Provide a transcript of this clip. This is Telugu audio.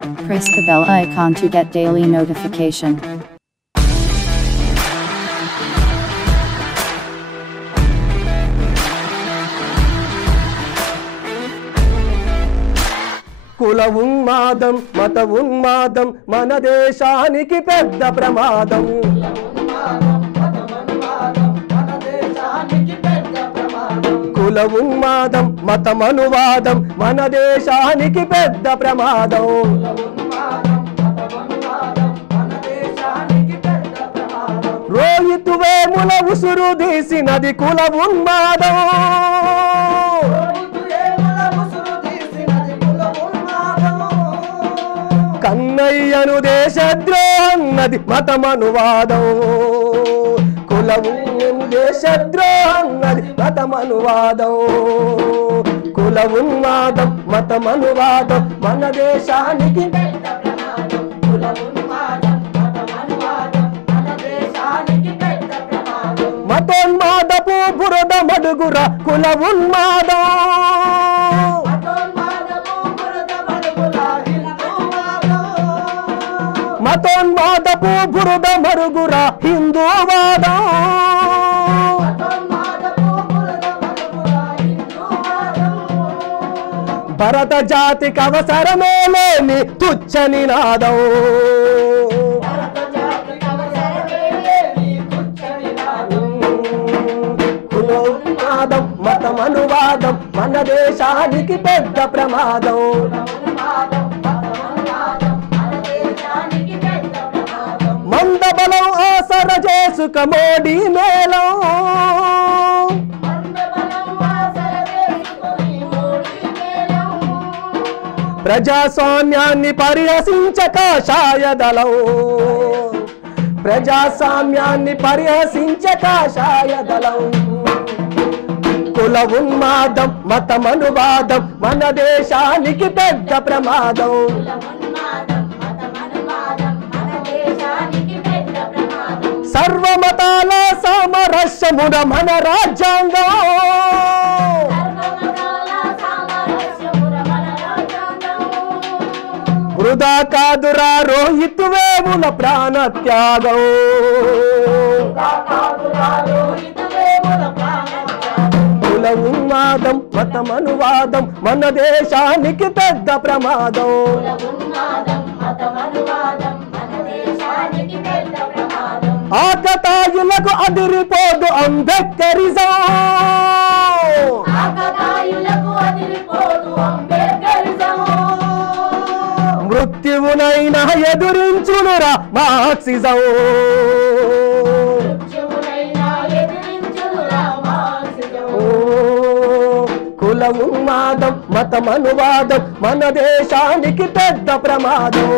Press the bell icon to get daily notification. కుల ఉన్మాదం మత ఉన్మాదం మన దేశానికి పెద్ద ప్రమాదం. కుల ఉన్మాదం మతమనువాదం మన దేశానికి పెద్ద ప్రమాదం. రోహితు వేముల ఉసురు తీసినది కుల ఉన్మాదం. కన్నయ్యను దేశద్రోహన్నది మతమనువాదం. కులము దేశద్రోహన్నది మతమనువాదం. కుల ఉన్మాదం మతమనువాదం మన దేశానికి మతోన్మాదపు బురద మడుగుర కుల ఉన్మాదం. మతోన్మాదపు బురద మరుగుర హిందూవాదం. భరత జాతికి అవసరమే లేని తుచ్చ నినాదం. కులోన్మాదం మతమనువాదం మన దేశానికి పెద్ద ప్రమాదం. మందబలం ఆసర చేసుక మోడీ మేళం. ప్రజాస్వామ్యాన్ని పరిహసించక కాషాయ దళం. ప్రజాస్వామ్యాన్ని పరిహసించక కాషాయ దళం. కుల ఉన్మాదం మతమనువాదం మన దేశానికి పెద్ద ప్రమాదం. సర్వమతాల సామరస్యమున మన రాజ్యాంగం. వృధా కాదురా రోహితు వేముల ప్రాణ త్యాగం. కుల ఉన్మాదం మతమనువాదం మన దేశానికి పెద్ద ప్రమాదం. ఆకతాయులకు అదిరిపోదు అంబేద్కరిజం. మృత్యువునైనా ఎదురించునురా మార్క్సిజం. కుల ఉన్మాదం మతమనువాదం మన దేశానికి పెద్ద ప్రమాదం.